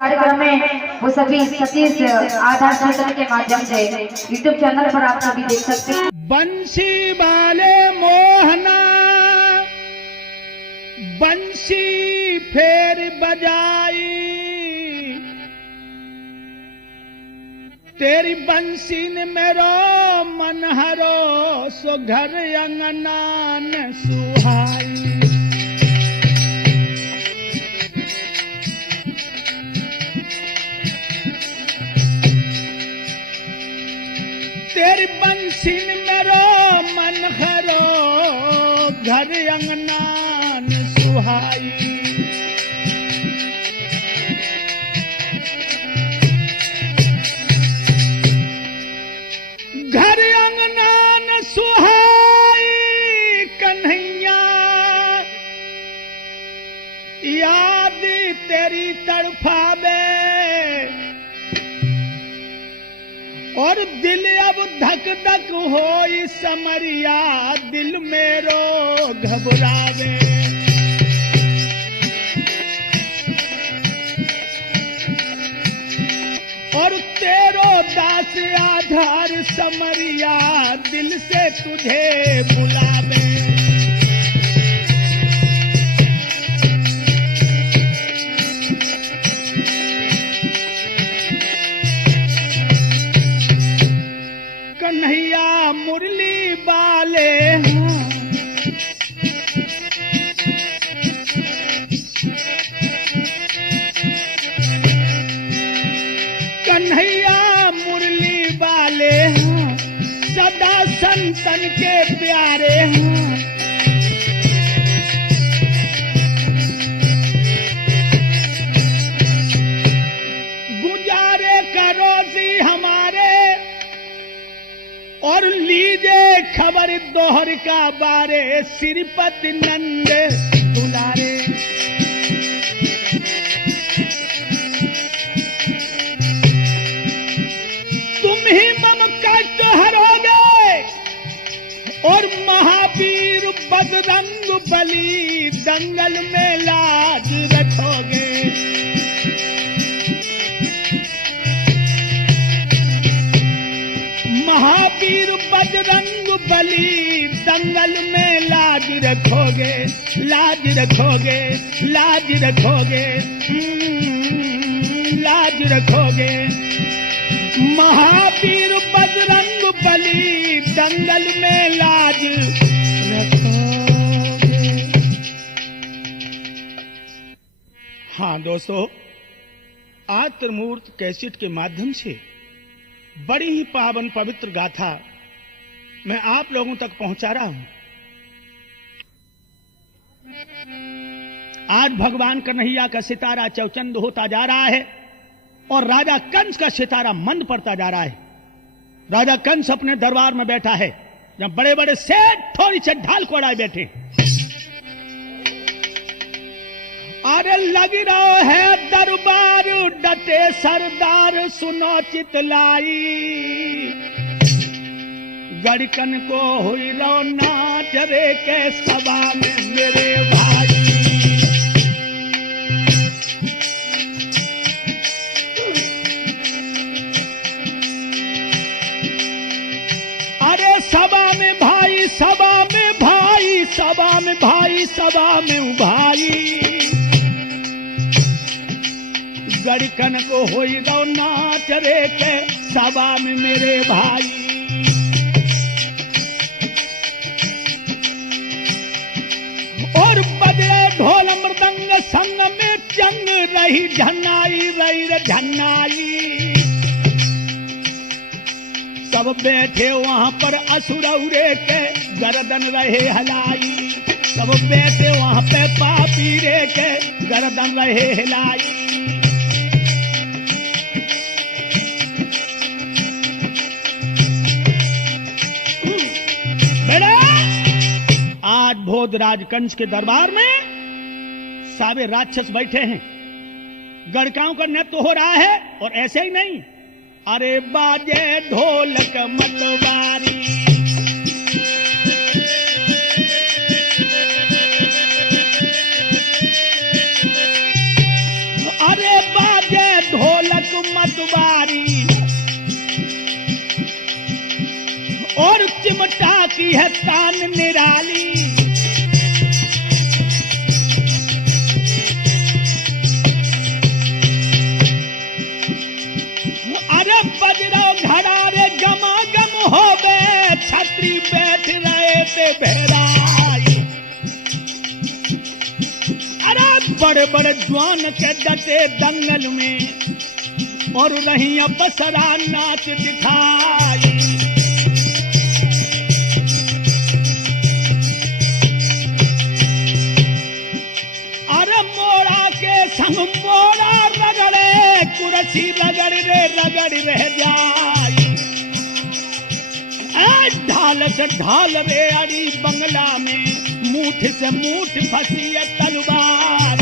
कार्यक्रम में वो सभी सतीश आधार क्षेत्र के माध्यम से यूट्यूब चैनल पर आप सभी देख सकते हैं। बंसी वाले मोहना बंसी फेर बजाई, तेरी बंसी ने मेरो मन हरो सो घर अंगना न सुहाई। तेरी बंसी ने मेरो मन हरो घर अंगना न सुहाई। घर अंगना न सुहाई कन्हैया, याद तेरी तड़फावे और दिल अब धक धक होई समरिया, दिल मेरो घबरावे। और तेरो दास आधार समरिया, दिल से तुझे बुलावे। कन्हैया मुरली वाले कन्हैया मुरली वाले सदा संतन के प्यारे हैं। गुजारे करो सी हमारे और लीजे खबर दोहर का बारे, श्रीपति नंद दुलारे। तुम ही मम कष्ट हरोगे और महावीर बजरंग बली दंगल में लाज रखोगे। महावीर बजरंग बली दंगल में लाज रखोगे, लाज रखोगे, लाज रखोगे, लाज रखोगे। महावीर बजरंग बली दंगल में लाज रखोगे। हाँ दोस्तों, आज त्रिमूर्त कैसेट के माध्यम से बड़ी ही पावन पवित्र गाथा मैं आप लोगों तक पहुंचा रहा हूं। आज भगवान कन्हैया का सितारा चौचंद होता जा रहा है और राजा कंस का सितारा मंद पड़ता जा रहा है। राजा कंस अपने दरबार में बैठा है, जहां बड़े बड़े सेठ थोड़ी से ढाल कोड़ाए बैठे। अरे लग रहा है दरबार डटे सरदार, सुनो चितलाई। गड़कन को हुई रो नाच रे के सभा में मेरे भाई। अरे सभा में भाई, सभा में भाई, सभा में भाई, सभा में भाई। गड़कन को होई गौ नाच रे के सभा में मेरे भाई। और बजरे ढोल मृदंग संग में चंग रही झन्नाई, रही रे झन्नाई। सब बैठे वहां पर असुरौरे के गर्दन रहे हलाई। सब बैठे वहां पे पापी रे के गर्दन रहे हिलाई। आज भोजराज कंस के दरबार में सारे राक्षस बैठे हैं। गड़काओं का नृत्य हो रहा है और ऐसे ही नहीं, अरे बाजे ढोलक मतवारी। अरे बाजे करती है तान निराली। अरे बजरो घड़ा रे गमागम हो गए, छतरी बैठ रहे थे बहराई। अरे बड़े बड़े जवान के डटे दंगल में, और रही बसरा नाच दिखाई। अरे मोड़ा के संग मोड़ा रगड़े, कुर्सी रगड़ रे रगड़ रह जाई। ढाल से ढाल रे अड़ी बंगला में, मूठ से मूठ फंसी है तलवार।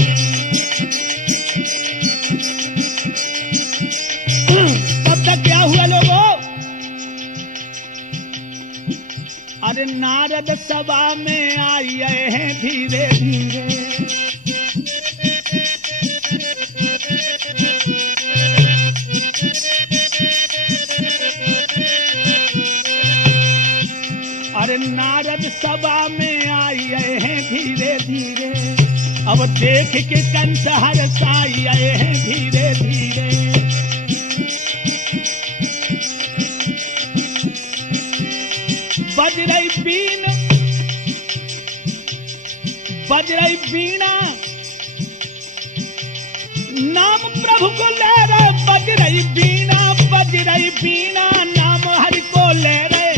तब तक क्या हुआ लोगों? अरे नारद सभा में आए हैं धीरे धीरे। अरे नारद सभा में आए हैं धीरे धीरे। अब देख के कंस हर्षाई आए हैं धीरे धीरे। बज रही बीना नाम प्रभु को ले रहे। बज रही बीना नाम हरि को ले रहे।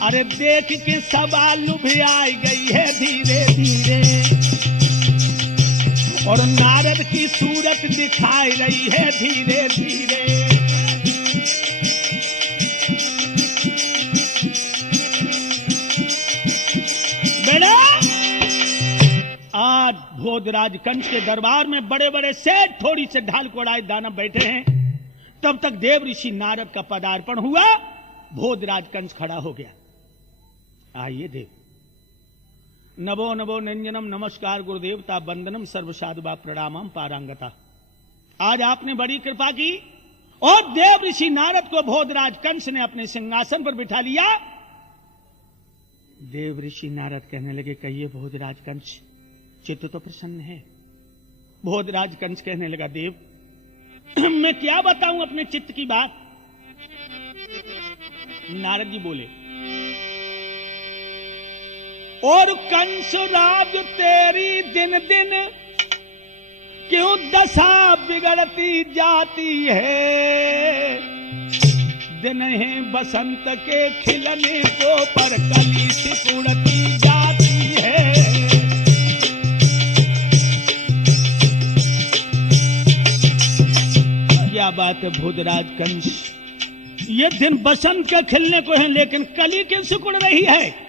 अरे देख के सभा लुभियाई गई है धीरे धीरे, और नारद की सूरत दिखाई रही है धीरे धीरे। बेटा, आज भोजराज कंस के दरबार में बड़े बड़े सेठ थोड़ी से ढाल कोड़ाए दानव बैठे हैं। तब तक देव ऋषि नारद का पदार्पण हुआ। भोजराज कंस खड़ा हो गया। आइए देव। नभो नभो निंजनम, नमस्कार गुरुदेवता, वंदनम सर्वसाधुवा प्रणामम पारांगता। आज आपने बड़ी कृपा की और देव ऋषि नारद को भोजराज कंस ने अपने सिंहासन पर बिठा लिया। देव ऋषि नारद कहने लगे, कहिए भोजराज कंस, चित्त तो प्रसन्न है। भोजराज कंस कहने लगा, देव मैं क्या बताऊं अपने चित्त की बात। नारद जी बोले, और कंस राज तेरी दिन दिन क्यों दशा बिगड़ती जाती है। दिन है बसंत के खिलने को, पर कली सिकुड़ती जाती है। क्या बात है भोजराज कंस, ये दिन बसंत के खिलने को है, लेकिन कली क्यों सिकुड़ रही है।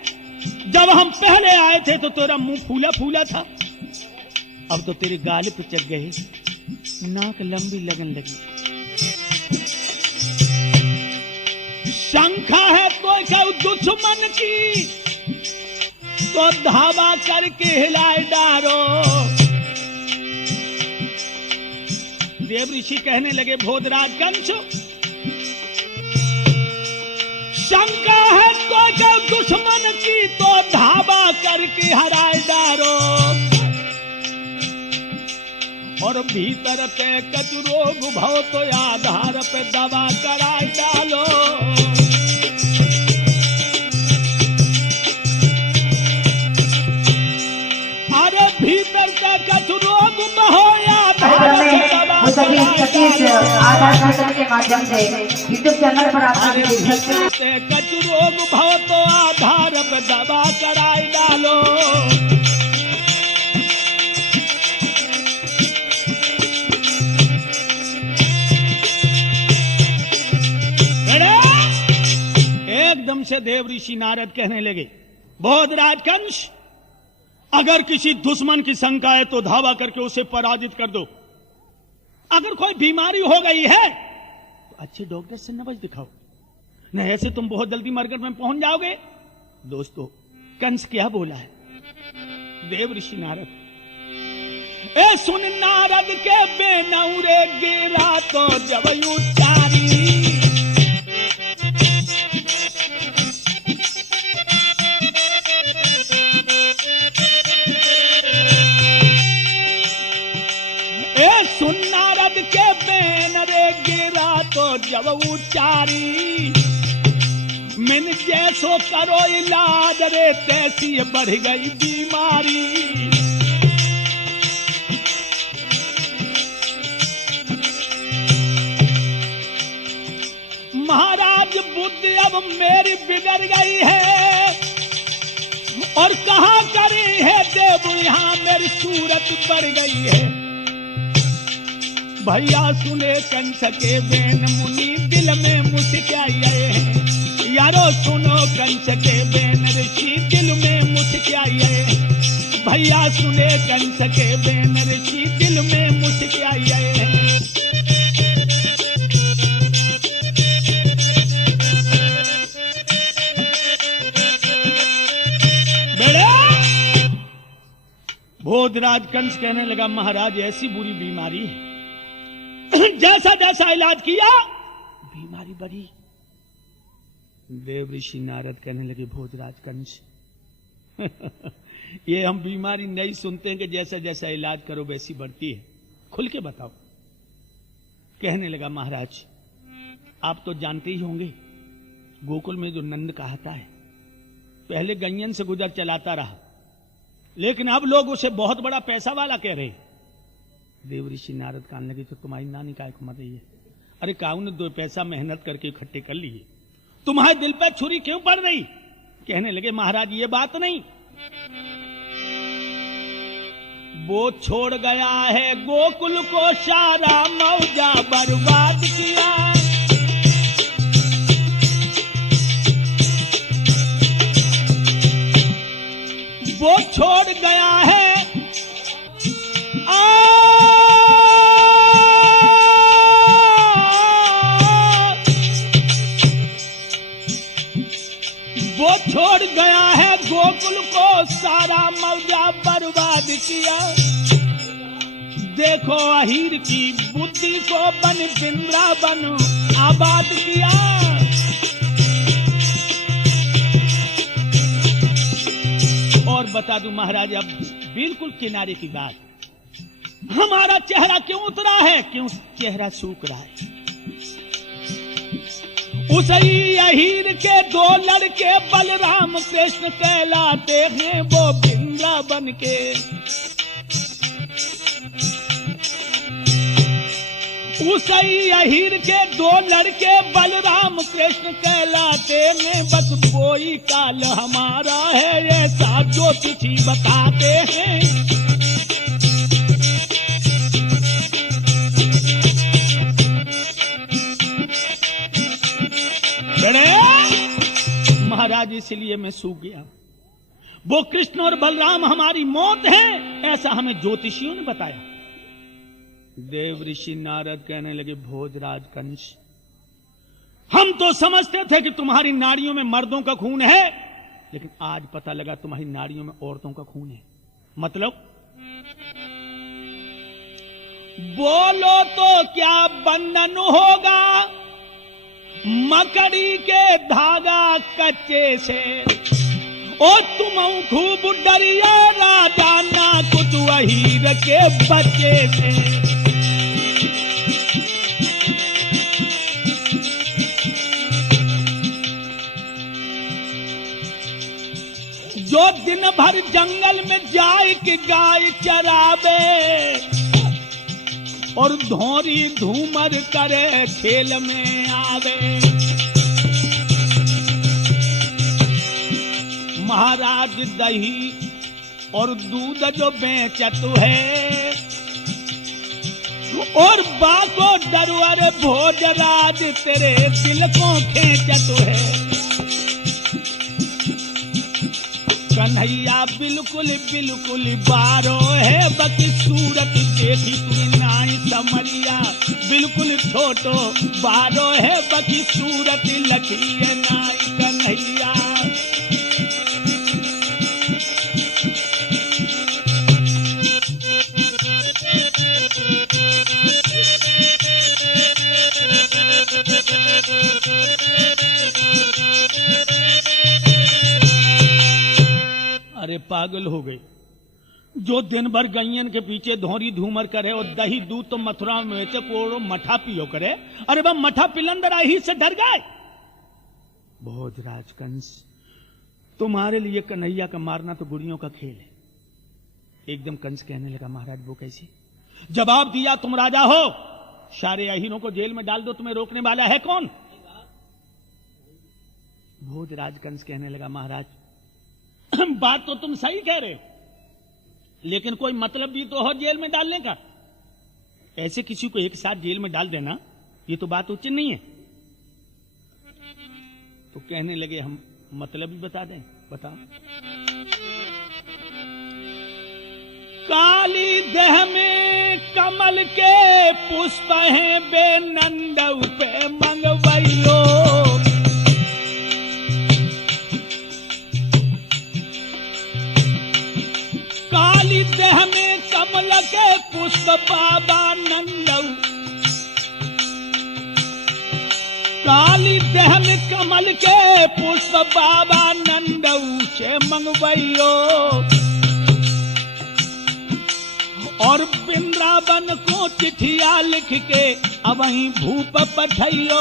जब हम पहले आए थे तो तेरा मुंह फूला फूला था, अब तो तेरे गाल पे चढ़ गए, नाक लंबी लगन लगी। शंखा है तो क्या दुश्मन की, तो धावा करके हिलाए डारो। देव ऋषि कहने लगे, भोजराज कंस शंका है तो क्या दुश्मन की, तो धावा करके हराए डारो। और भीतर पे कतुरोग भव, तो आधार पे दवा कराए डालो। अरे भीतर पे कतुरोग भव, आधार पे दवा सभी सतीश आधार क्षेत्र के माध्यम से यूट्यूब चैनल पर आप सभी देख सकते हैं। कतुरोग भव, तो आधार पे दवा कराए डालो। एकदम से देव ऋषि नारद कहने लगे, भोजराज कंस, अगर किसी दुश्मन की शंका है तो धावा करके उसे पराजित कर दो। अगर कोई बीमारी हो गई है तो अच्छे डॉक्टर से नवज दिखाओ, नहीं ऐसे तुम बहुत जल्दी मरकट में पहुंच जाओगे। दोस्तों, कंस क्या बोला है? देव ऋषि नारद, ए सुन नारद के बेनौरे गिरा तो जब उतारी। ए सुन नारद के बेन रे गिरा तो जब उचारी, मैंने जैसो करो इलाज रे तैसी बढ़ गई बीमारी। महाराज बुद्धि अब मेरी बिगड़ गई है, और कहाँ करी है देव यहाँ मेरी सूरत बढ़ गई है। भैया सुने कंस के बेन मुनि दिल में मुस्काई आए हैं, यारो सुनो कंस के बेन ऋषि दिल में मुस्काई आए हैं। भैया सुने कंस के बेन ऋषि दिल में मुस्काई आए हैं। भोजराज कंस कहने लगा महाराज ऐसी बुरी बीमारी है, जैसा जैसा इलाज किया बीमारी बढ़ी। देव ऋषि नारद कहने लगे भोजराज कंस ये हम बीमारी नहीं सुनते हैं कि जैसा जैसा इलाज करो वैसी बढ़ती है, खुल के बताओ। कहने लगा महाराज आप तो जानते ही होंगे गोकुल में जो नंद कहता है पहले गैयन से गुजर चलाता रहा, लेकिन अब लोग उसे बहुत बड़ा पैसा वाला कह रहे। देव ऋषि नारद कहने लगे तो तुम्हारी नानी काय को मर रही है? अरे काऊ ने 2 पैसा मेहनत करके इकट्ठे कर लिए, तुम्हारे दिल पे छुरी क्यों पड़ रही? कहने लगे महाराज ये बात नहीं, वो छोड़ गया है गोकुल को सारा मौजा बर्बाद किया। वो छोड़ गया है वो छोड़ गया है गोकुल को सारा मौजा बर्बाद किया। देखो अहीर की बुद्धि को बन वृंदावन आबाद किया। और बता दूं महाराज अब बिल्कुल किनारे की बात, हमारा चेहरा क्यों उतरा है, क्यों चेहरा सूख रहा है? उसी अहीर के 2 लड़के बलराम कृष्ण कहलाते हैं वो वृंदावन के। उसी अहीर के 2 लड़के बलराम कृष्ण कहलाते हैं, बस कोई काल हमारा है ऐसा जो तुझी बताते हैं। महाराज इसलिए मैं सूख गया, वो कृष्ण और बलराम हमारी मौत है ऐसा हमें ज्योतिषियों ने बताया। देव ऋषि नारद कहने लगे भोजराज कंस हम तो समझते थे कि तुम्हारी नाड़ियों में मर्दों का खून है, लेकिन आज पता लगा तुम्हारी नाड़ियों में औरतों का खून है। मतलब बोलो तो क्या बंधन होगा मकड़ी के धागा कच्चे से। ओ तुम खूब डरिए राजा ना कुछ अहीर के बच्चे से। जो दिन भर जंगल में जाए कि गाय चरावे और धोरी धूमर करे खेल में आवे। महाराज दही और दूध जो बेचत है और बाको दरबार भोजराज तेरे दिल को खेचत है। कन्हैया बिल्कुल बिल्कुल बारो है, बाकी सूरत देखी तू नाई समरिया बिल्कुल छोटो बारो है, बाकी सूरत लखी है नाई कन्हैया। अरे पागल हो गए, जो दिन भर गैयन के पीछे धोरी धूमर करे और दही दूध तो मथुरा में बेचे कोड़ो मठा पियो करे। अरे वह मठा पिलंदर ही से डर गए। भोजराज कंस, तुम्हारे लिए कन्हैया का मारना तो गुड़ियों का खेल है। एकदम कंस कहने लगा, महाराज वो कैसे? जवाब दिया, तुम राजा हो, सारे अहीरों को जेल में डाल दो, तुम्हें रोकने वाला है कौन? भोजराज कंस कहने लगा, महाराज बात तो तुम सही कह रहे, लेकिन कोई मतलब भी तो हो जेल में डालने का। ऐसे किसी को एक साथ जेल में डाल देना ये तो बात उचित नहीं है। तो कहने लगे, हम मतलब ही बता दें। बताओ। काली देह में कमल के पुष्प हैं, बेनंद पे मंगवाइयो। काली देह में कमल के पुष्प बाबा नंदऊ। काली देह में कमल के पुष्प बाबा नंदऊ से मंगवाइयो। और वृंदावन को चिट्ठिया लिख के अब वहीं भूप पठइयो।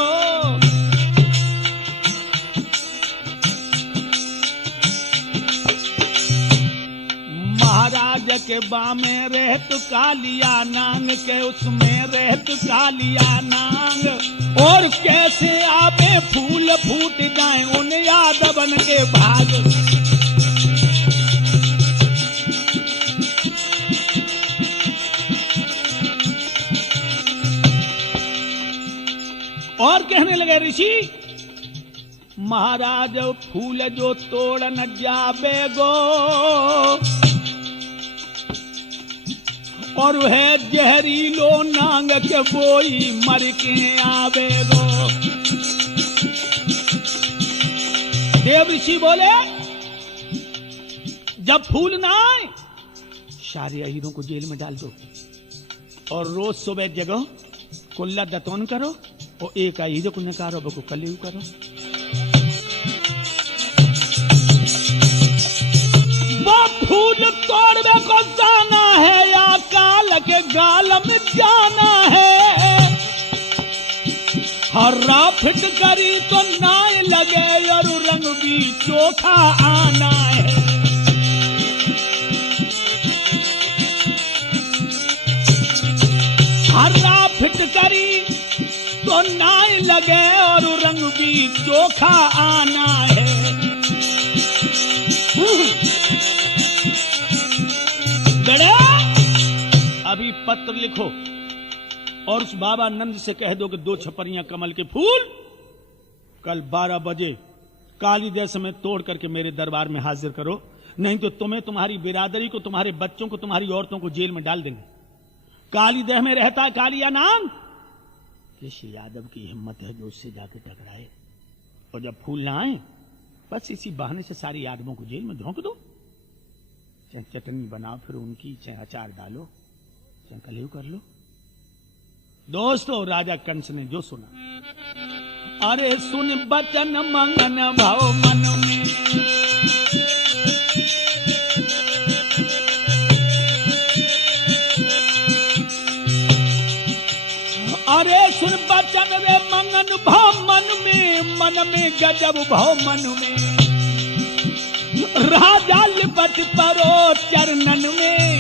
महाराज के बामे रहत कालिया नांग के, उसमें रहत कालिया नांग। और कैसे आपे फूल फूट जाए उन यादवन के भाग। और कहने लगे ऋषि, महाराज फूल जो तोड़ न जाबे गो, और वह जहरीलो नांग के बोई मर के आवे गो। देव ऋषि बोले, जब फूल ना आए सारे अहीरों को जेल में डाल दो, और रोज सुबह जगो कुल्ला दतौन करो, और एक अहीरो को नकारो बको कलियु करो। वो फूल तोड़ने को जाना है या काल के गाल में जाना है। हर्रा फिट करी तो नाय लगे, और रंग भी चोखा आना है। हर्रा फिट करी तो नाय लगे, और रंग भी चोखा आना है। अभी पत्र लिखो और उस बाबा नंद से कह दो कि 2 छपरियां कमल के फूल कल 12 बजे काली देश में तोड़ करके मेरे दरबार में हाजिर करो, नहीं तो तुम्हें, तुम्हारी बिरादरी को, तुम्हारे बच्चों को, तुम्हारी औरतों को जेल में डाल देंगे। काली देह में रहता है कालिया नाम। किस यादव की हिम्मत है जो उससे जाके टकराए? और जब फूल ना आए बस इसी बहाने से सारी यादवों को जेल में झोंक दो। चाहे चटनी बनाओ फिर उनकी, चाहे अचार डालो, चाहे कलेऊ कर लो। दोस्तों, राजा कंस ने जो सुना, अरे सुन बचन मंगन भाव मन में। अरे सुन बचन रे मंगन भाव मन में गजब भाव मन में। राजा लिपट परो चरणन में।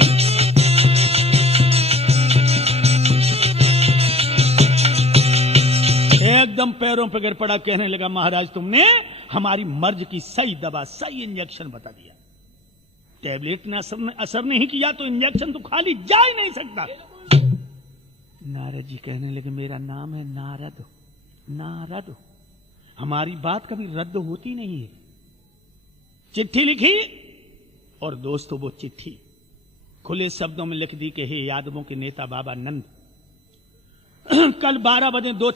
एकदम पैरों पर गिर पड़ा, कहने लगा, महाराज तुमने हमारी मर्ज की सही दवा, सही इंजेक्शन बता दिया। टैबलेट ने असर नहीं किया तो इंजेक्शन तो खाली जा ही नहीं सकता। नारद जी कहने लगे, मेरा नाम है नारद। नारद, हमारी बात कभी रद्द होती नहीं है। चिट्ठी लिखी और दोस्तों वो चिट्ठी खुले शब्दों में लिख दी कि हे यादवों के नेता बाबा नंद, कल 12 बजे 2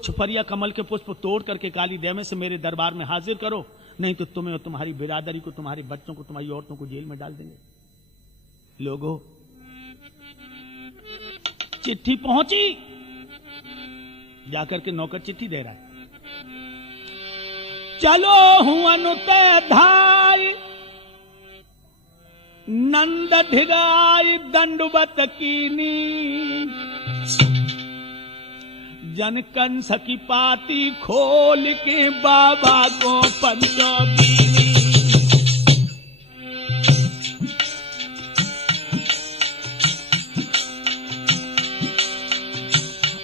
छपरिया कमल के पुष्प तोड़ करके काली देह में से मेरे दरबार में हाजिर करो, नहीं तो तुम्हें और तुम्हारी बिरादरी को, तुम्हारे बच्चों को, तुम्हारी औरतों को जेल में डाल देंगे। लोगों, चिट्ठी पहुंची, जाकर के नौकर चिट्ठी दे रहा है, चलो हूं अनुते धाई नंद ढिगाई दंडवत कीनी, जन कंस की पाती खोल के बाबा को पंचो बीनी।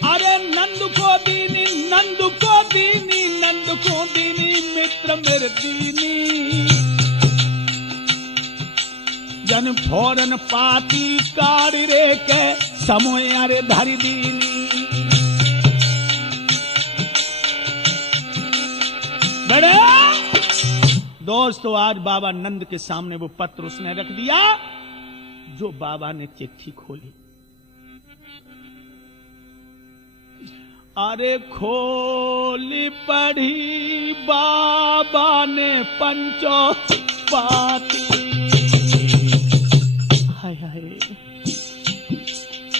अरे नंद को दीनी, नंद को दीनी, नंद को दीनी, मित्र मेरे दीनी, जन फौरन पाती कार रे के समय अरे धरी दीनी। बड़े दोस्तों, आज बाबा नंद के सामने वो पत्र उसने रख दिया जो बाबा ने चिट्ठी खोली। अरे खोली पढ़ी बाबा ने पंचो पाती। हाय हाय,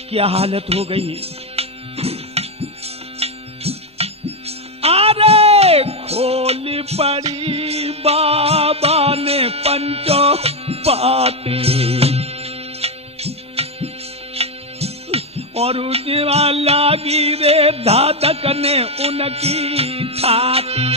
क्या हालत हो गई। अरे खोली पढ़ी बाबा ने पंचो पाती, और उजवा लागी रे धाधक ने उनकी छाती।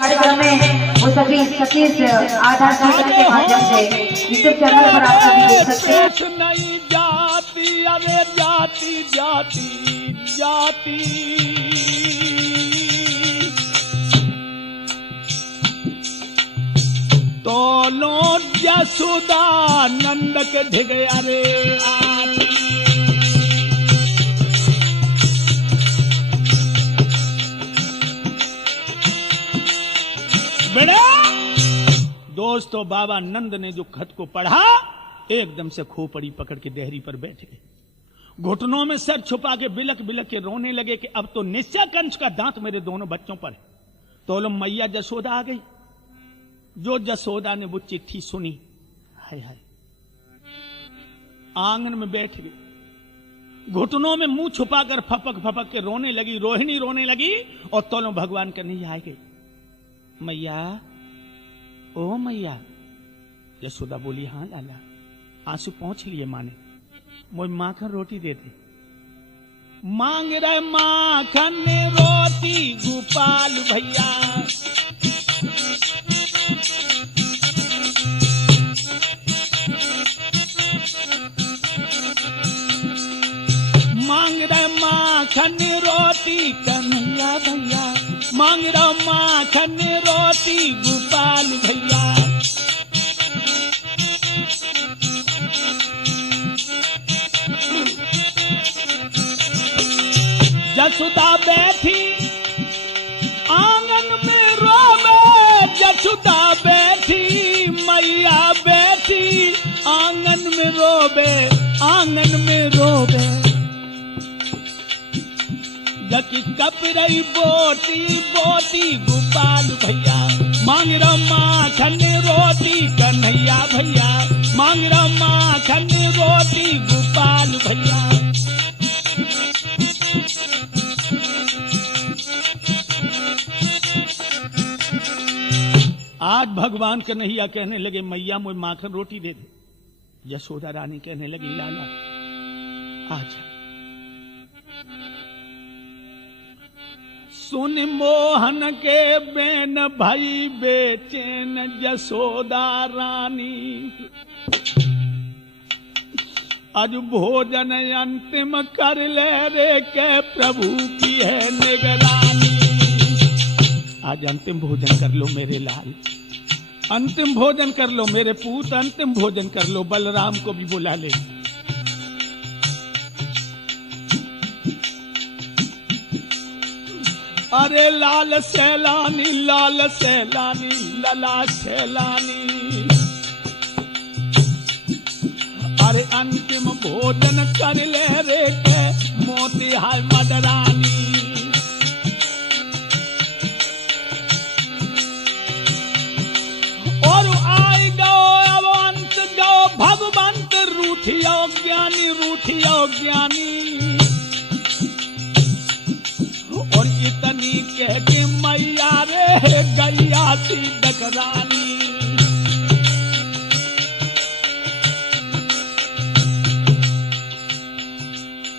कार्यक्रम में वो सभी सतीश आधार सूचना के माध्यम से यूट्यूब चैनल पर आप सभी देख सकते हैं। नहीं जाती, अरे जाती जाती जाती, तो लो यशोदा नंद के ढिग अरे आती। बेटा दोस्तों, बाबा नंद ने जो खत को पढ़ा, एकदम से खोपड़ी पकड़ के देहरी पर बैठ गए, घुटनों में सर छुपा के बिलक बिलक के रोने लगे कि अब तो निश्चय कंस का दांत मेरे दोनों बच्चों पर है। तो लो मैया यशोदा आ गई। जो यशोदा ने वो चिट्ठी सुनी, हाय हाय, आंगन में बैठ गई, घुटनों में मुंह छुपाकर फपक फपक के रोने लगी। रोहिणी रोने लगी और तोलो भगवान करने आ गई। मैया, ओ मैया। यशोदा बोली, हाँ लाला। आंसू पहुंच लिए माँ ने। मुझे माखन रोटी देते। मांग रहे माखन रोटी गोपाल भैया, मांग रहे माखन रोटी कन्हैया भैया, मांग रहा माखन रोटी गोपाल भैया। यशोदा बैठी आंगन में रोवे, यशोदा बैठी मैया बैठी आंगन में रोवे, आंगन में रोवे। जकी कप रही बोटी बोटी गोपाल भैया, मांग रहा माखन रोटी कन्हैया भैया, मांग रहा माखन रोटी गोपाल भैया। आज भगवान कन्हैया कहने लगे, मैया मुझे माखन रोटी दे दे। यशोदा रानी कहने लगी, लाला आज सुन मोहन के बेन भाई बेचैन यशोदा रानी, आज भोजन अंतिम कर ले रे के प्रभु की है निगरानी। आज अंतिम भोजन कर लो मेरे लाल, अंतिम भोजन कर लो मेरे पूत, अंतिम भोजन कर लो। बलराम को भी बुला ले। अरे लाल सैलानी, लाल सैलानी, लला सैलानी, अरे अंतिम भोजन कर ले रे के मोती हाय मदरानी। और आए गो अब अंत गो भगवंत, रूठियो ज्ञानी, रूठियो ज्ञानी। और इतनी कह के मैया रे गैया दासी डकरानी।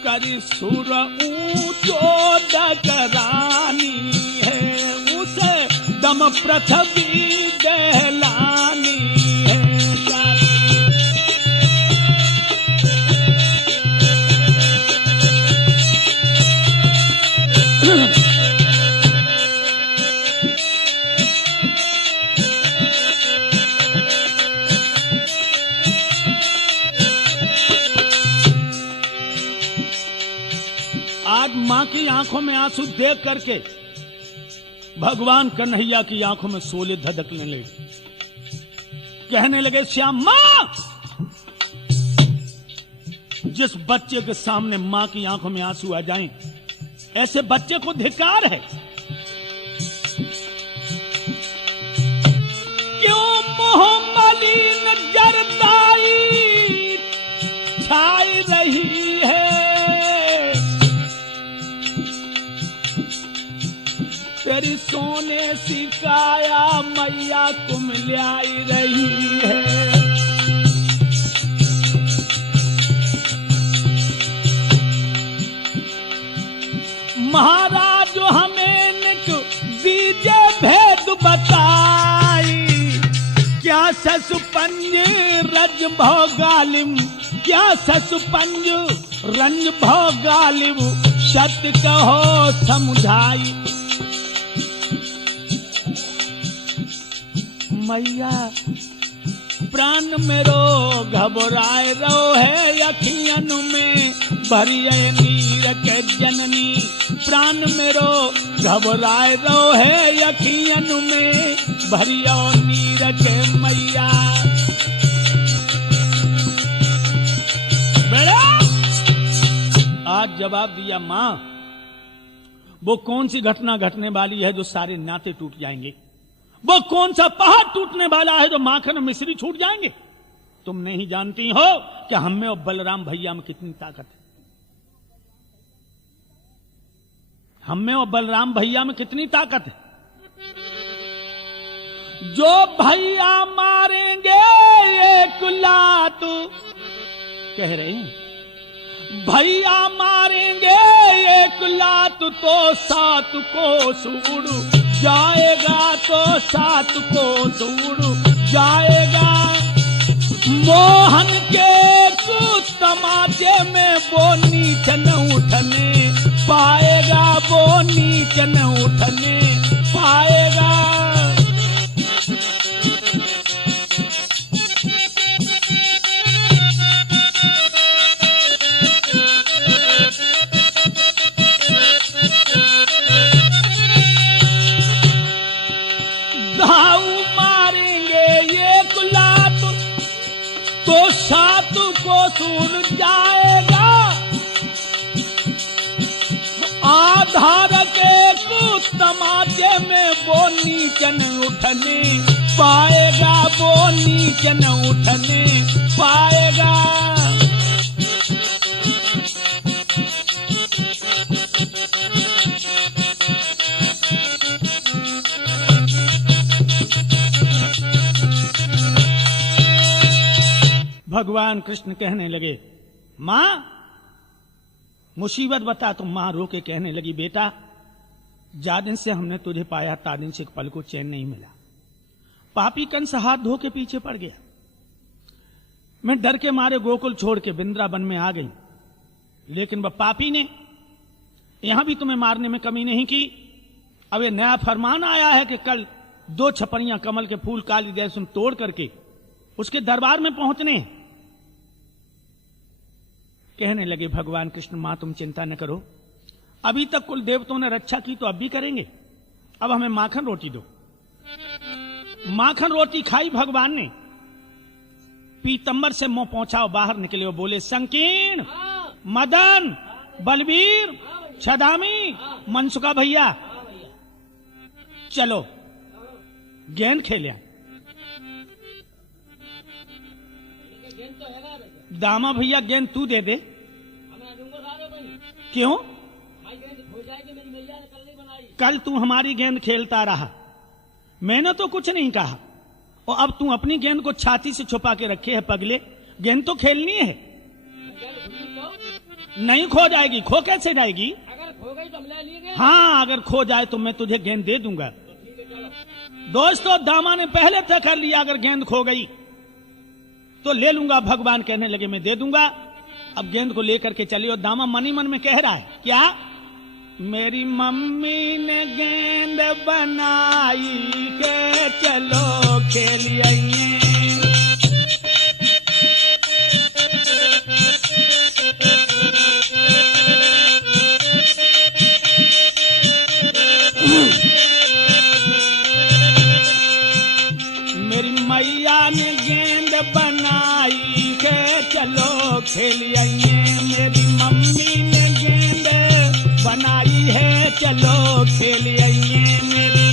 करी सुर ऊंचो डकरानी है, उसे दम पृथ्वी दहलानी है। आज मां की आंखों में आंसू देख करके भगवान कन्हैया की आंखों में शोले धधकने लगे। कहने लगे, श्याम मां, जिस बच्चे के सामने मां की आंखों में आंसू आ जाएं, ऐसे बच्चे को धिक्कार है। क्यों मोह मलिन जरदाई छाई रही है, तेरी सोने सी काया मैया कुमल्याई रही है। महाराज हमें निक दीजे भेद बताई, क्या ससुपंज रज भोगालिम, क्या ससुपंज रंज भोगालिम, सत्य कहो समझाई। मैया प्राण मेरो घबराए रो है, अखियन में भरिए नीर के जननी, प्राण मेरो घबराए रो है, अखियन में भरियो नीर के मैया। बेड़ा आज जवाब दिया, मां वो कौन सी घटना घटने वाली है जो सारे नाते टूट जाएंगे? वो कौन सा पहाड़ टूटने वाला है जो माखन और मिश्री छूट जाएंगे? तुम नहीं जानती हो कि हम में और बलराम भैया में कितनी ताकत है। हम में और बलराम भैया में कितनी ताकत है। जो भैया मारेंगे एक लात, कह रहे हैं भैया मारेंगे एक लात तो 7 को सूड़ जाएगा, तो 7 को सूड़ जाएगा। मोहन के कुछ तमाचे में वो नीच न उठने पाएगा, वो नीच न उठने पाएगा। तो 7 को सुन जाएगा, आधार के कुछ तमाचे में वो नीचन उठने पाएगा, वो नीचन उठने पाएगा। भगवान कृष्ण कहने लगे, मां मुसीबत बता। तो मां रो के कहने लगी, बेटा जा दिन से हमने तुझे पाया ता दिन से एक पल को चैन नहीं मिला। पापी कंस हाथ धो के पीछे पड़ गया। मैं डर के मारे गोकुल छोड़ के वृंदावन में आ गई, लेकिन वह पापी ने यहां भी तुम्हें मारने में कमी नहीं की। अब ये नया फरमान आया है कि कल 2 छपरियां कमल के फूल काली जैसुन तोड़ करके उसके दरबार में पहुंचने। कहने लगे भगवान कृष्ण, मां तुम चिंता न करो, अभी तक कुल देवताओं ने रक्षा की तो अब भी करेंगे। अब हमें माखन रोटी दो। माखन रोटी खाई भगवान ने, पीतंबर से मुंह पहुंचाओ बाहर निकले और बोले, संकीर्ण, मदन, बलबीर, छदामी, मनसुका भैया चलो गेंद खेलिया। दामा भैया गेंद तू दे दे। क्यों? कल तू हमारी गेंद खेलता रहा, मैंने तो कुछ नहीं कहा। और अब तू अपनी गेंद को छाती से छुपा के रखे है पगले, गेंद तो खेलनी है। नहीं खो जाएगी। खो कैसे जाएगी? अगर खो गई तो हम ले लेंगे। हाँ, अगर खो जाए तो मैं तुझे गेंद दे दूंगा। दोस्तों, दामा ने पहले तय कर लिया अगर गेंद खो गई तो ले लूंगा। भगवान कहने लगे मैं दे दूंगा। अब गेंद को लेकर के चलिए। और दामा मन ही मन में कह रहा है क्या? मेरी मम्मी ने गेंद बनाई के चलो खेलिए। मेरी मैया ने गेंद बनाई के चलो खेलिए। मेरी मम्मी ने गेंद बनाई है चलो खेलिए। मेरी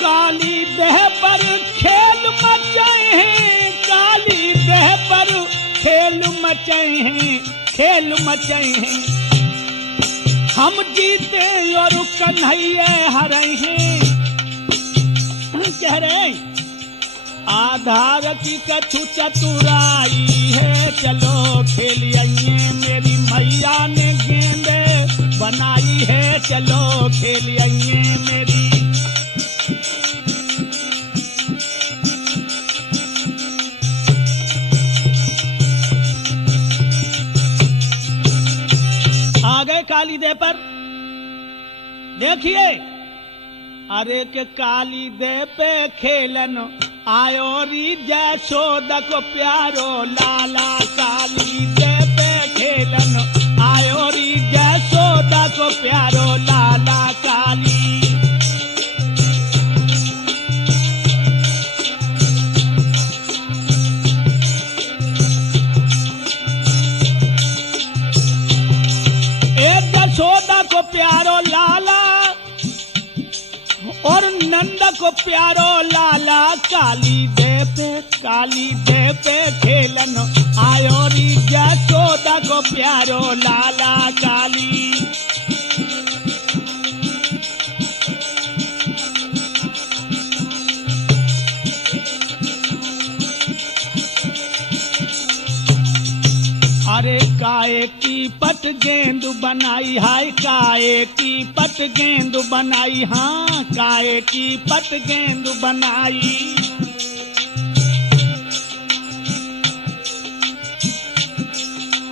काली देह पर खेल मचाए हैं, काली देह पर खेल मचाए हैं, खेल मचाए हैं। हम जीते और कन्हैया हरे हैं। कह रहे आधार की कछु चतुराई है चलो खेलिए। मेरी मैया ने गेंद बनाई है चलो खेलिए। मेरी आ गए काली दे पर। देखिए, अरे के काली दे पे खेलन आयो री जसोदा को प्यारो लाला। काली दे पे खेलन आयो री जसोदा को प्यारो लाला। काली जसोदा को प्यारो लाला और नंद को प्यारो लाला। काली दे पे खेलन आयो री जसोदा को प्यारो लाला। काली अरे काए की पट गेंद बनाई, हाय काए की पट गेंद बनाई। हाँ, काए की पट गेंद बनाई।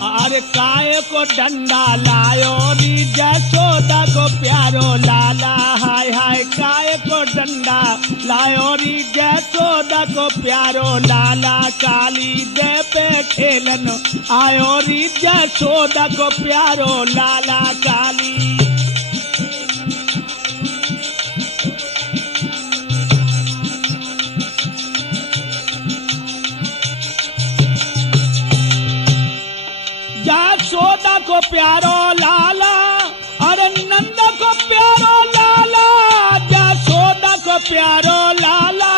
अरे काय को डंडा लायो री जसोदा को प्यारो लाला। हाय हाय काय को डंडा लायो री जसोदा को प्यारो लाला। काली दे पे खेलन आयो री जसोदा को प्यारो लाला। काली जसोदा को प्यारो लाला, अरे नंद को प्यारो लाला। जसोदा को प्यारो लाला।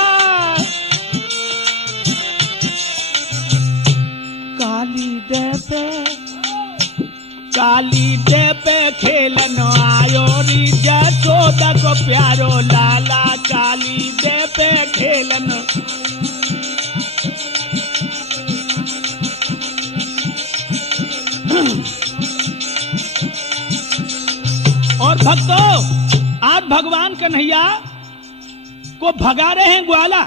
काली दे पे खेलन आयो री जसोदा को प्यारो लाला। काली दे पे खेलन और भक्तों, आज भगवान कन्हैया को भगा रहे हैं ग्वाला।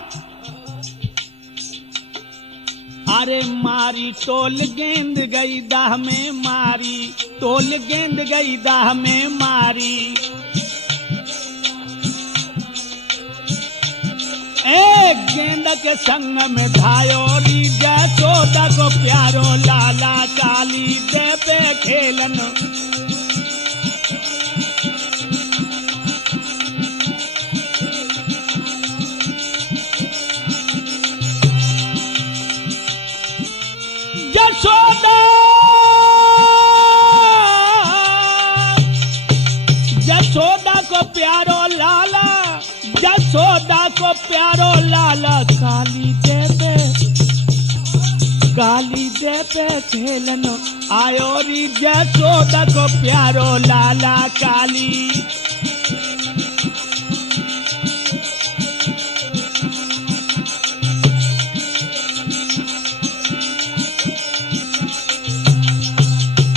अरे मारी टोल गेंद गई दाह में मारी, टोल गेंद गई दाह में मारी। एक गेंद के संग में धायो री जसोदा को प्यारो लाला। काली दे पे खेलन जसोदा, जसोदा को प्यारो लाला। जसोदा को प्यारो लाला। काली दे पे दे पे खेलन आयो री जसोदा को प्यारो लाला काली।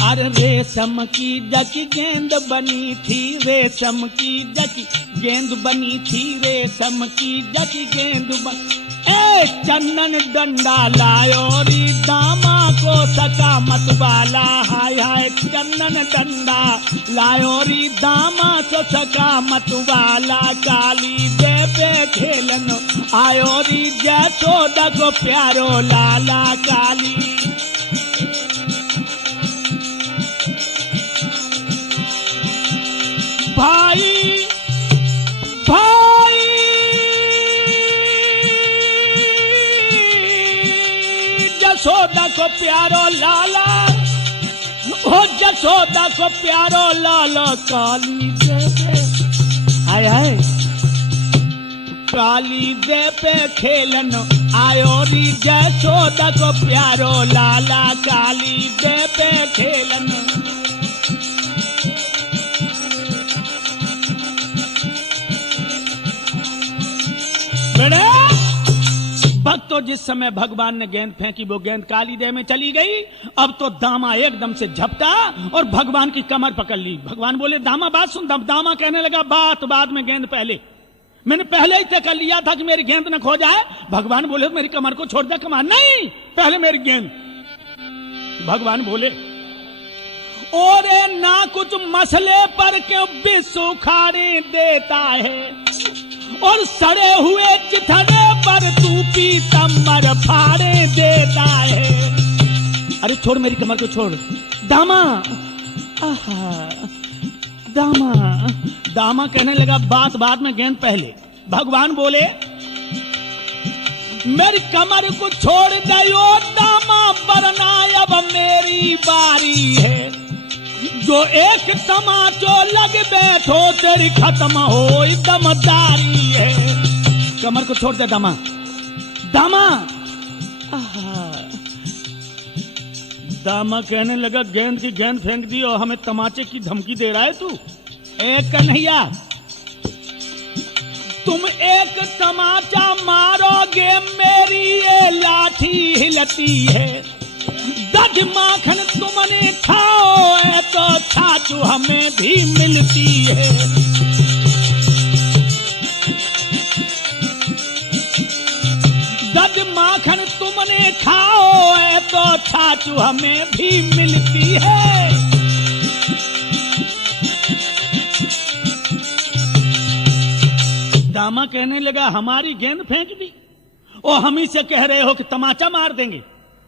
अरे रेशम की जकी गेंद बनी थी, रेशम की जकी गेंद बनी थी, रेशम की जकी गेंद बनी। ए चंदन डंडा लायो री दामा को सका मत वाला, हाय हाय चंदन डंडा लायो री दामा को सका मत वाला। काली दे पे खेलन आयो री जसोदा को प्यारो लाला काली। भाई भाई जसोदा को प्यारो लाला, ओ जसोदा को प्यारो लाला काली दे पे, हाय हाय काली दे पे खेलन आयो री जसोदा को प्यारो लाला काली दे पे खेलन। भक्तों जिस समय भगवान ने गेंद फेंकी वो गेंद काली देह में चली गई। अब तो दामा एकदम से झपटा और भगवान की कमर पकड़ ली। भगवान बोले दामा बात सुन। दामा कहने लगा बात बाद में, गेंद पहले। मैंने पहले ही तय कर लिया था कि मेरी गेंद न खो जाए। भगवान बोले मेरी कमर को छोड़ दे। कमर नहीं, पहले मेरी गेंद। भगवान बोले और ना कुछ मसले पर क्यों विश्व उखाड़े देता है, और सड़े हुए चिथड़े पर तू पीतम्बर फाड़े देता है। अरे छोड़ मेरी कमर को छोड़। दामा आहा दामा। दामा कहने लगा बात बाद में, गेंद पहले। भगवान बोले मेरी कमर को छोड़ दयो दामा, वरना अब मेरी बारी है। जो एक तमाचो लग बैठो तेरी खत्म हो दमदारी है। कमर को छोड़ दे दामा। दामा दामा कहने लगा गेंद की गेंद फेंक दी और हमें तमाचे की धमकी दे रहा है तू। एक कन्हैया तुम एक तमाचा मारोगे मेरी ये लाठी हिलती है। दध माखन तुमने खाओ है तो छाछू हमें भी मिलती है। दध माखन तुमने खाओ है तो छाछू हमें भी मिलती है। दामा कहने लगा हमारी गेंद फेंक दी और हम ही से कह रहे हो कि तमाचा मार देंगे।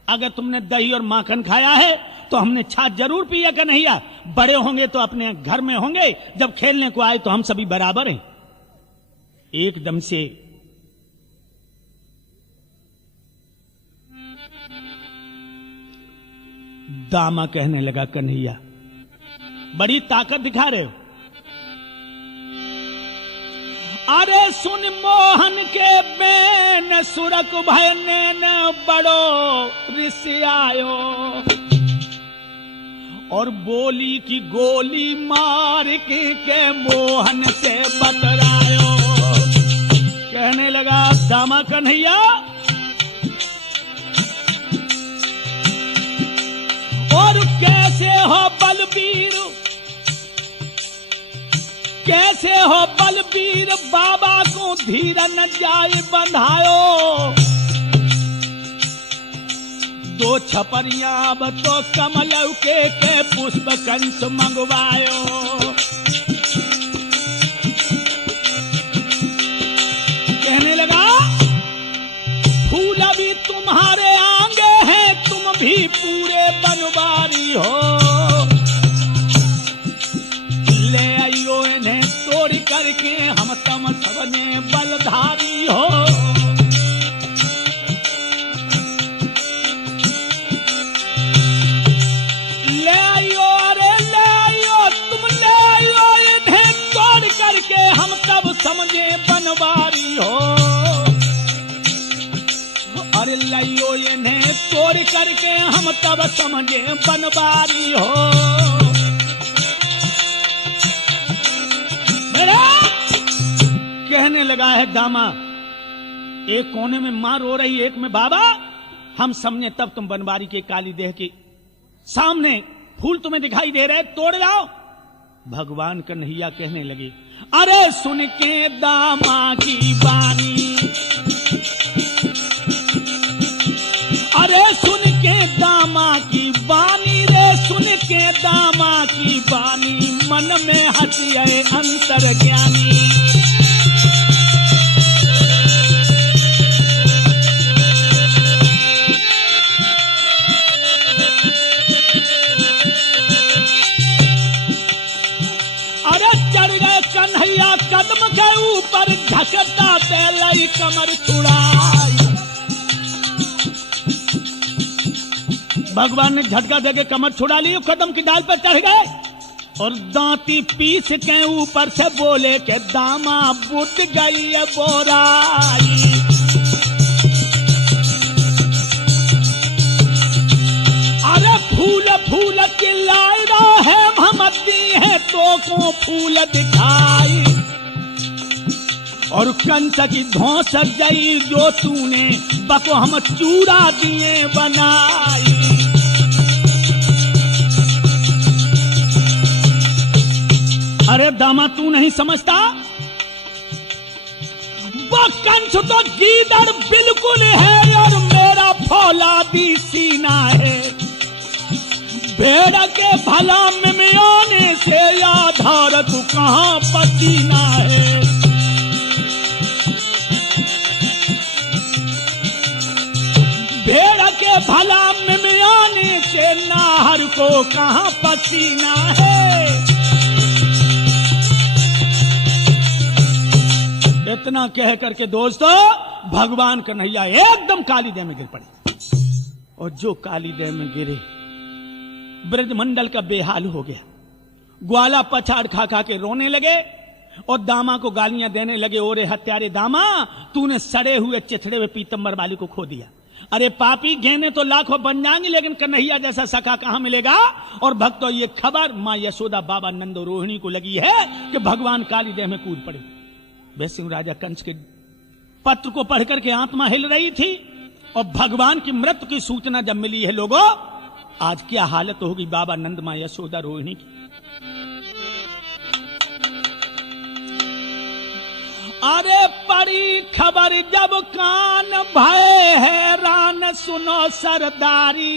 अगर तुमने दही और माखन खाया है तो हमने छाछ जरूर पिया कन्हैया। बड़े होंगे तो अपने घर में होंगे, जब खेलने को आए तो हम सभी बराबर हैं। एकदम से दामा कहने लगा कन्हैया बड़ी ताकत दिखा रहे हो। अरे सुन मोहन के बैन सुरक भय नैन बड़ो ऋषि आयो, और बोली की गोली मार के मोहन से बतरायो। कहने लगा दामा कन्हैया और कैसे हो बलबीर, कैसे हो बलबीर, बाबा को धीर न जाए बंधायो। दो छपरिया अब तो कमलऊ के पुष्प कंस मंगवायो। कहने लगा फूल भी तुम्हारे आंगे हैं, तुम भी पूरे बनवारी हो। ले आइयो इन्हें तोड़ करके, हम तम सबने बलधारी हो। ले आइयो, अरे ले आइयो, तुम ले आइयो इन्हें तोड़ करके, हम तब समझे बनवारी हो। अरे लाइयो इन्हें तोड़ छोड़ करके हम तब समझे बनवारी हो। मेरा कहने लगा है दामा, एक कोने में मां रो रही, एक में बाबा, हम समझे तब तुम बनवारी के काली देह के सामने फूल तुम्हें दिखाई दे रहे, तोड़ लाओ। भगवान कन्हैया कहने लगे, अरे सुन के दामा की बानी, अरे सुन के दामा की बानी रे, सुन के दामा की बानी, मन में हटिए अंतर ज्ञानी। अरे चढ़ गए कन्हैया कदम के ऊपर, झकटा तेलई कमर छुड़ाई। भगवान ने झटका देके कमर छुड़ा ली, कदम की डाल पर चढ़ गए और दांती पीस के ऊपर से बोले के दामा बुझ गई है बोराई। अरे फूल फूल चिल्लाए रहे, हम दी है तो को फूल दिखाई। और कंस की धौंस गई जो तूने, बको हम चूड़ा दिए बनाई। अरे दामा तू नहीं समझता, वो कंस तो गीदड़ बिल्कुल है और मेरा फौलादी सीना है। भेड़ के भला में आने से आधार तू कहां पसीना है। भेड़ के भला में आने से नाहर को कहां पसीना है। इतना कह करके दोस्तों भगवान कन्हैया एकदम काली देह में गिर पड़े, और जो काली देह में गिरे ब्रजमंडल का बेहाल हो गया। ग्वाला पछाड़ खा खा के रोने लगे और दामा को गालियां देने लगे, ओरे हत्यारे दामा, तूने सड़े हुए चिथड़े में पीतम्बर वाली को खो दिया। अरे पापी, गहने तो लाखों बन जाएंगे लेकिन कन्हैया जैसा सखा कहां मिलेगा। और भक्तों ये खबर मां यशोदा, बाबा नंद, रोहिणी को लगी है कि भगवान काली देह में कूद पड़े। वैसे राजा कंस के पत्र को पढ़कर के आत्मा हिल रही थी और भगवान की मृत्यु की सूचना जब मिली है लोगों, आज क्या हालत होगी बाबा नंद, मां यशोदा, रोहिणी की। अरे पड़ी खबर जब कान भय हैरान, सुनो सरदारी,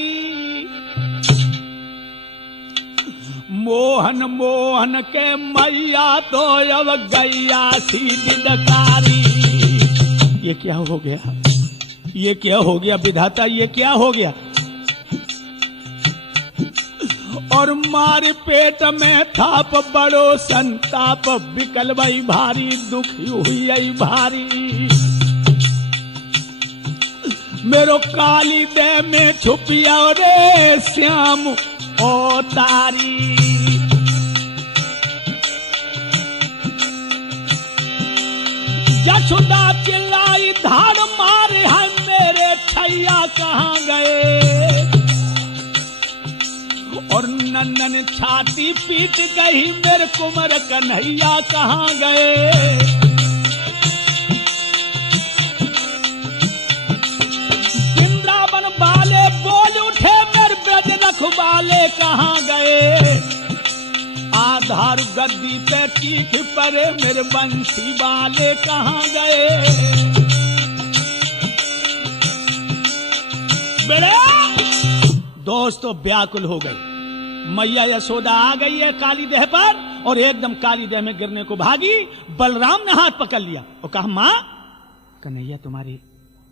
मोहन मोहन के मैया तो अब गैया सीधी डकारी। ये क्या हो गया, ये क्या हो गया विधाता, ये क्या हो गया। और मारे पेट में थाप बड़ो संताप, बिकल वही भारी, दुखी हुई आई भारी। मेरो काली देह में छुपिया रे श्याम ओ तारी। यशोदा चिल्लाई धाड़ मारे हैं, मेरे छैया कहाँ गए। और नंदन छाती पीट गई, मेरे कुंवर कन्हैया कहाँ गए। वृंदावन वाले बोल उठे, मेरे ब्रज रखवाले कहाँ गए। आधार गद्दी पे चीख पड़े, मेरे बंसी वाले कहाँ गए। मेरे दोस्तों व्याकुल हो गए। मैया यशोदा आ गई है काली देह पर और एकदम काली देह में गिरने को भागी। बलराम ने हाथ पकड़ लिया और कहा, मां, कन्हैया तुम्हारे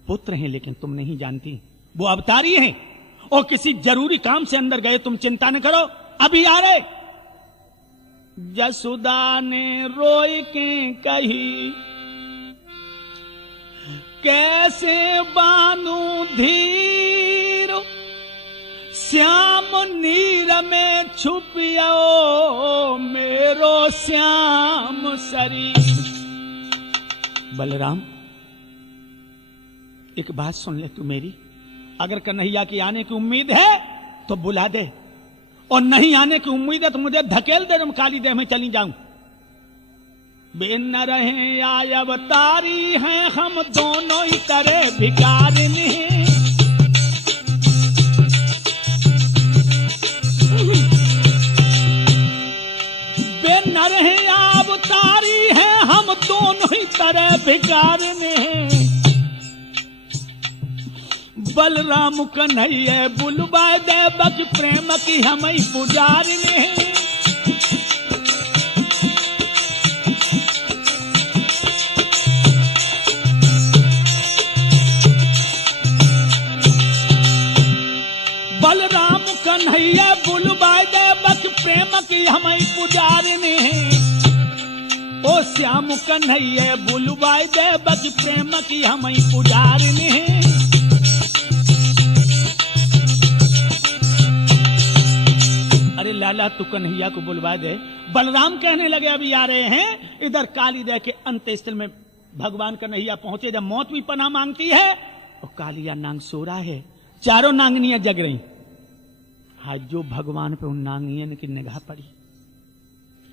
पुत्र हैं लेकिन तुम नहीं जानती, वो अवतारी हैं और किसी जरूरी काम से अंदर गए, तुम चिंता न करो, अभी आ रहे। यशोदा ने रोई के कही, कैसे बानू धीर, श्याम नीर में छुपियो मेरो श्याम शरीर। बलराम एक बात सुन ले तू मेरी, अगर कन्हैया की आने की उम्मीद है तो बुला दे, और नहीं आने की उम्मीद है तो मुझे धकेल दे, तुम काली देह में चली जाऊं। बेन न रहे या अवतारी हैं हम दोनों ही तरह भिखारिन हैं। बेन न रहे या अवतारी हैं हम दोनों ही तरह भिखारिन हैं। बलराम कन्हैया बुलवाए देवक प्रेम की हम ही पुजारिन हैं। बलराम कन्हैया बुलवाए देवक प्रेम की हम ही पुजारिन हैं। ओ श्याम कन्हैया बुलवाए देवक प्रेम की हम ही पुजारिन हैं। अरे लाला तू कन्हैया को बुलवा दे। बलराम कहने लगे अभी आ रहे हैं। इधर कालीदह के अंत स्थल में भगवान कन्हैया पहुंचे। जब मौत भी पनाह मांगती है और कालिया नांग सो रहा है, चारों नांगनियां जग रही। आज जो भगवान पे उन नांगियन की निगाह पड़ी,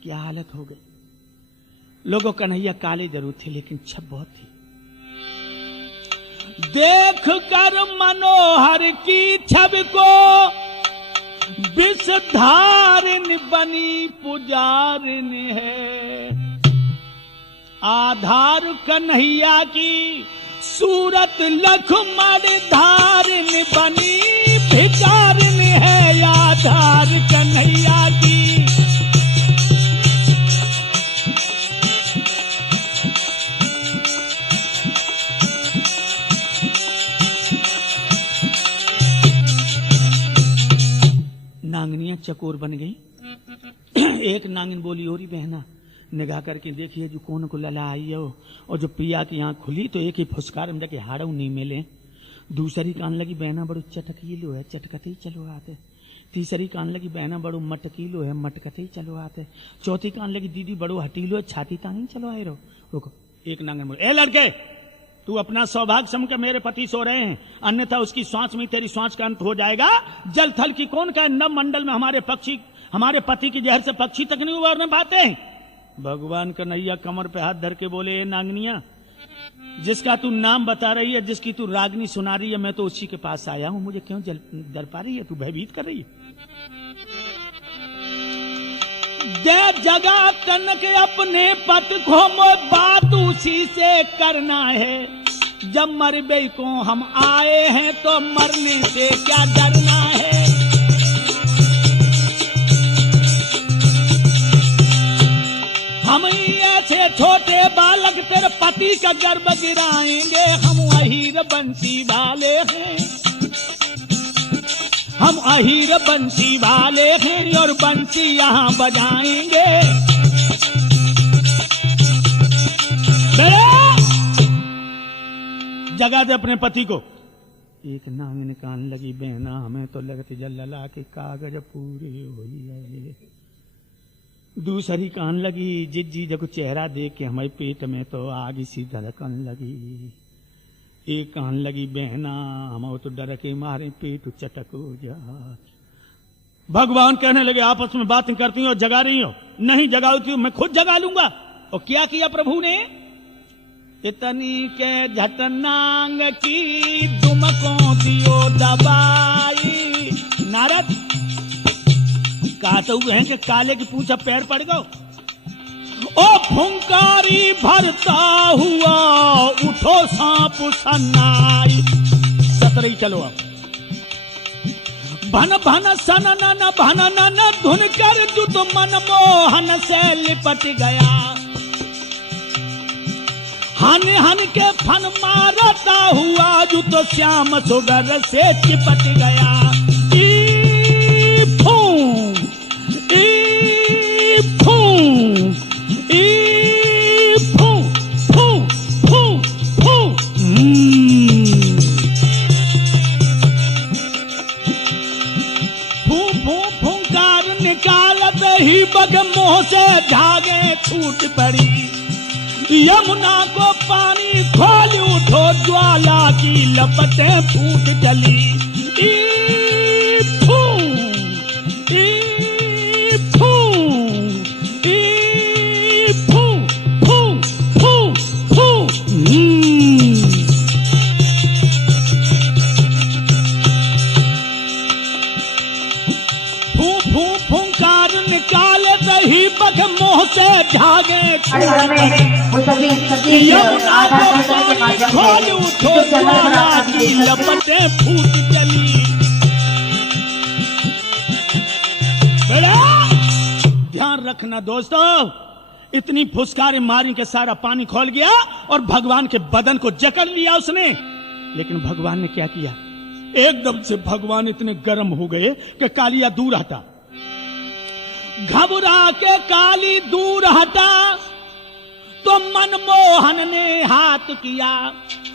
क्या हालत हो गई। लोगों कन्हैया काले जरूर थे लेकिन छप बहुत थी। देख कर मनोहर की छवि को विषधारिन बनी पुजारिन है। आधार कन्हैया की सूरत लखमण धारिन बनी भिखारिन है। आधार कन्हैया की नांगनियां चकोर बन गई। एक नांगिन बोली, ओरी बहना निगाह करके देखिए जो कौन को लला आई हो। और जो पिया की आंख खुली तो एक ही फुसकार में जाके हाड़ू नहीं मिले। दूसरी कान लगी, बहना बड़ो चटकीलो है, चटकते ही चलो आते। तीसरी कान लगी, बहना बड़ो मटकीलो है, मटकते ही चलो आते। चौथी कान लगी, दीदी बड़ो हटीलो है, छाती तांगी चलो आए रहो। रुको, एक नांगन बोले, ए लड़के तू अपना सौभाग्य समझ के मेरे पति सो रहे हैं, अन्यथा उसकी श्वास में तेरी श्वास का अंत हो जाएगा। जल थल की कौन का नव मंडल में हमारे पति की जहर से पक्षी तक नहीं उबरने पाते हैं। भगवान कन्हैया कमर पे हाथ धर के बोले, नांगनिया जिसका तू नाम बता रही है, जिसकी तू रागनी सुना रही है, मैं तो उसी के पास आया हूं। मुझे क्यों डर पा रही है, तू भयभीत कर रही है। दे जगा तन के अपने पत को बात उसी से करना है। जब मरबे को हम आए हैं तो मरने से क्या डरना है। हम ऐसे छोटे बालक तेरे पति का गर्भ गिराएंगे। हम अहीर बंसी वाले हैं, हम अहीर बंसी वाले हैं और बंसी यहाँ बजाएंगे। जगा दे अपने पति को। एक नांगिन कान लगी, बहना हमें तो लगते जल्ला के कागज पूरे हो जाए। दूसरी कान लगी, जिज्जी जब चेहरा देख के हमारे पेट में तो आग सी धड़कन लगी। एक कान लगी, बहना हम तो डर के मारे पेट चटक हो जा। भगवान कहने लगे, आपस में बातें करती हो, जगा रही हो। नहीं जगाती हूं, मैं खुद जगा लूंगा। और क्या किया प्रभु ने, इतनी के झटनांग की तुमको दियो दबाई। नारद कहते हुए हैं कि काले की पूंछ पैर पड़ गो। ओ फुंकारी भरता हुआ उठो सांप सन्नाई। सतरही चलो अब। भन भन सन नन भन नन धुन कर जुत मन मोहन से लिपट गया। हन हन के फन मारता हुआ जुत श्याम सुगर से चिपट गया। निकालत ही बग मुंह से झागे छूट पड़ी। यमुना को पानी खोल उठो, ज्वाला की लपटें फूट चली। ई फू, ई फू, ई फू, फू, फू, फू। फू फू फूंकार निकाले दही बग मुंह से झागे। हर घर में वो सभी सतीश आधार संगठन के माध्यम से यूट्यूब चैनल पर आप सभी देख सकते हैं। लपटें फूट चली। बेड़ा ध्यान रखना दोस्तों, इतनी फुसकारें मारी के सारा पानी खोल गया और भगवान के बदन को जकड़ लिया उसने। लेकिन भगवान ने क्या किया, एकदम से भगवान इतने गर्म हो गए कि कालिया दूर हटा। घबरा के काली दूर हटा तो मनमोहन ने हाथ किया।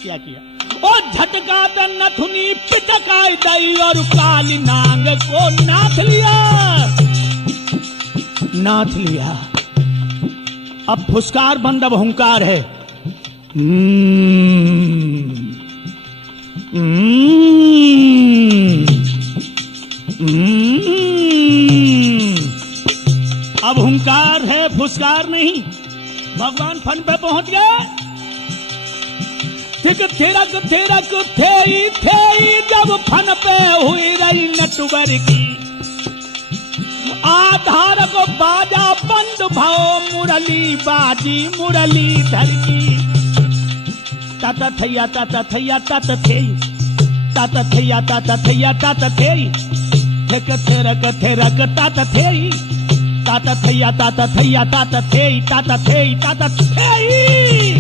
क्या किया, और झटका द नथुनी पिटकाई दई और काली नांग को नाथ लिया, नाथ लिया। अब फुसकार बंद, अब हुंकार है। अब हुंकार है, फुसकार नहीं। भगवान फन पे पहुंच गए। थिक थिरक थिरक थेई थेई जब फन पे हुई रही नटवर की, आधार को बाजा बंद भाव मुरली बाजी मुरली धरकी। ताता थैया ताता थैया ताता थेई, ताता थैया ताता थैया ताता थेई, थिक थिरक थिरक ताता थेई, ताता थैया ताता थैया ताता थेई, ताता थेई ताता थेई।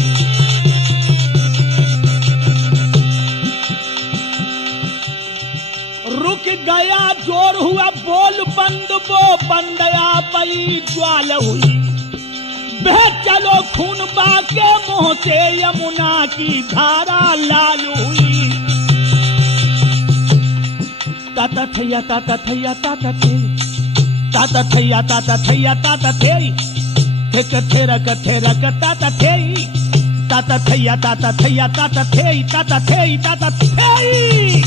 रुक गया जोर हुआ बोल बंद, वो बंदया पई ज्वाल हुई। बह चलो खून बाके मुंह से यमुना की धारा लाल हुई। ताता थैया ताता थैया ताता थेई, ताता थैया ताता थैया ताता थेई, थिक थिरक थिरक ताता थेई, ताता थैया ताता थैया ताता थेई, ताता थेई ताता थेई।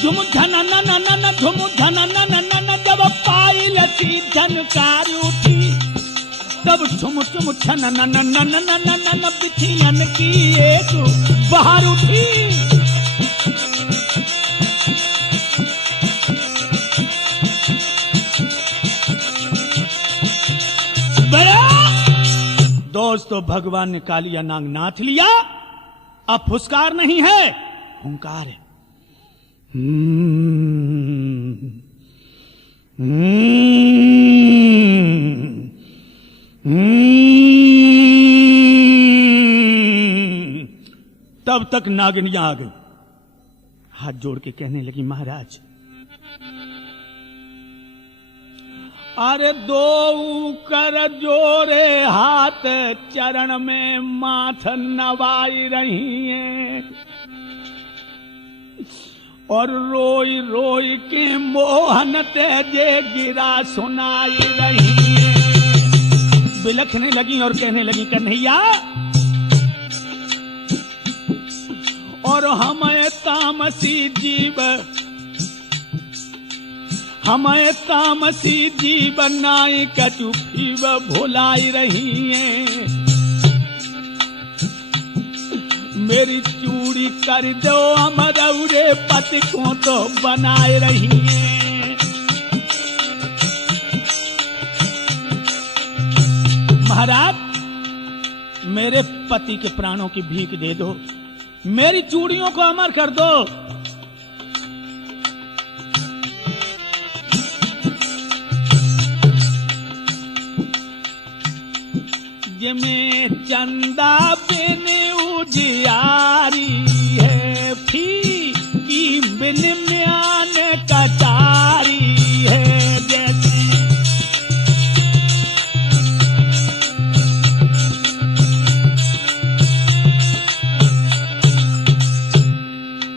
झुम झना न न न झुम झना न न न जब पाई लसी झनकार उठी, तब झुम झुम छन न न न न न बिछियन की एक बाहर उठी। दोस्तों भगवान ने कालिया नांग नाथ लिया। अब फुसकार नहीं है, हुंकार है। तब तक नागिनियां आ गई, हाथ जोड़ के कहने लगी, महाराज अरे दो कर जोरे हाथ चरण में माथ नवाई रही हैं और रोई रोई के मोहन तेजे गिरा सुनाई रही हैं। बिलखने लगी और कहने लगी, कन्हैया और हमें तामसी जीव, हमें तामसी जीवन नाई कछु पीव भुलाई रही हैं। मेरी चूड़ी कर दो अमरौरे पति को तो बनाए रही हैं। महाराज मेरे पति के प्राणों की भीख दे दो, मेरी चूड़ियों को अमर कर दो। में चंदा बिन उजियारी है, फीकी बिन म्यान कटारी है। जैसी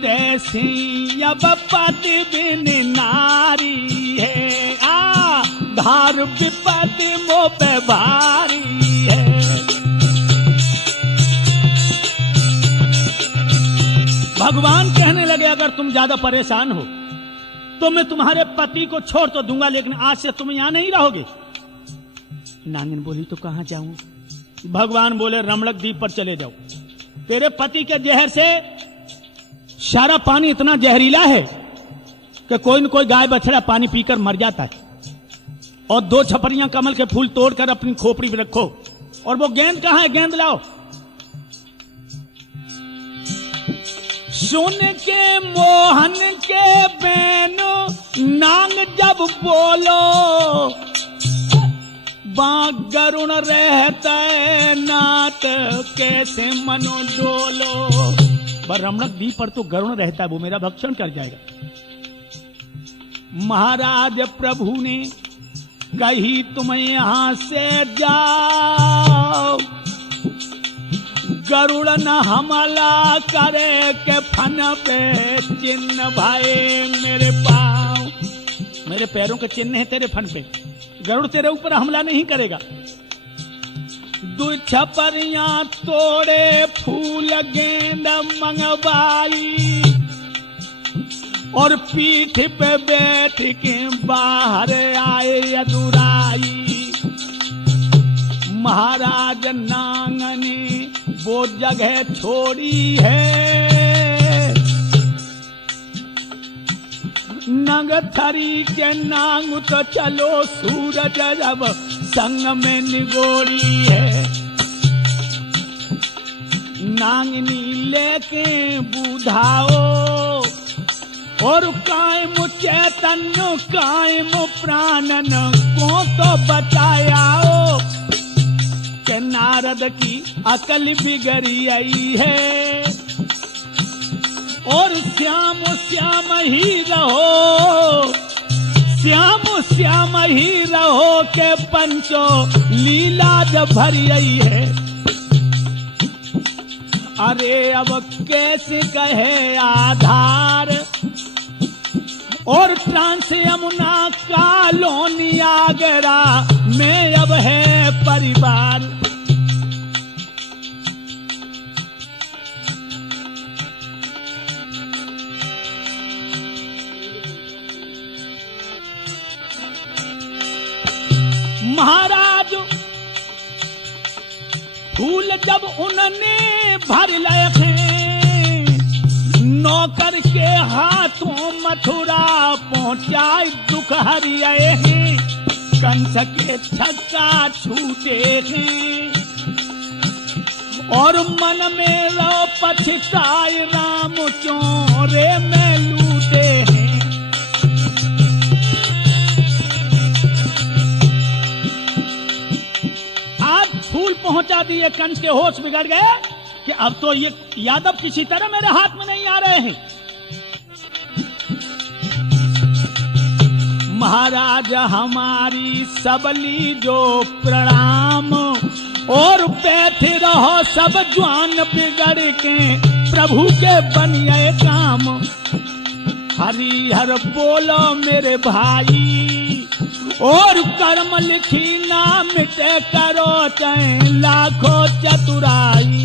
तैसी अब पति बिन नारी है। उधार विपत्ति मोह पे भारी है। भगवान कहने लगे अगर तुम ज्यादा परेशान हो तो मैं तुम्हारे पति को छोड़ तो दूंगा, लेकिन आज से तुम यहां नहीं रहोगे। नागिन बोली तो कहां जाऊं? भगवान बोले रमणक द्वीप पर चले जाओ। तेरे पति के जहर से सारा पानी इतना जहरीला है कि कोई न कोई गाय बछड़ा पानी पीकर मर जाता है। और 2 छपरियां कमल के फूल तोड़कर अपनी खोपड़ी में रखो। और वो गेंद कहां है? गेंद लाओ। सुन के मोहन के बेनो नांग जब बोलो, बाग गरुण रहता नाथ कैसे मनो डोलो। पर रमणक द्वीप पर तो गरुण रहता है, वो मेरा भक्षण कर जाएगा। महाराज प्रभु ने कही तुम यहां से जाओ, गरुड़ न हमला करे के फन पे चिन्ह भाई मेरे पाँव, मेरे पैरों के चिन्ह है तेरे फन पे, गरुड़ तेरे ऊपर हमला नहीं करेगा। 2 छपरियां तोड़े फूल गेंद मंगवाई, और पीठ पे बैठ के बाहर आए अदुराई। महाराज नांग ने वो जगह छोड़ी है, नंगथरी के नांग तो चलो सूरज जब संग में निगोरी है। नांगनी लेके बुझाओ, और कायम चैतन्य कायम प्राणन को तो बचाओ। के नारद की अकल बिगड़ी आई है, और श्याम श्याम ही रहो, श्याम श्याम ही रहो के पंचो लीला जब भरी आई है। अरे अब कैसे कहे आधार, और ट्रांस यमुना कॉलोनी आगरा में अब है परिवार। महाराज फूल जब उन्होंने भर लाए, नौकर के हाथों मथुरा पहुंचाए दुख हरियाए हैं, कंस के छक्का छूटे हैं, और मन में रो पछताए राम चोरे में लूटे हैं। फूल पहुंचा दिए, कंस के होश बिगड़ गए कि अब तो ये यादव किसी तरह मेरे हाथ में नहीं आ रहे हैं। महाराज हमारी सबली जो प्रणाम, और बैठे रहो सब ज्वान बिगड़ के प्रभु के बनिए काम। हरिहर बोलो मेरे भाई, और कर्म लिखी ना मिटे करो चाहे लाखों चतुराई।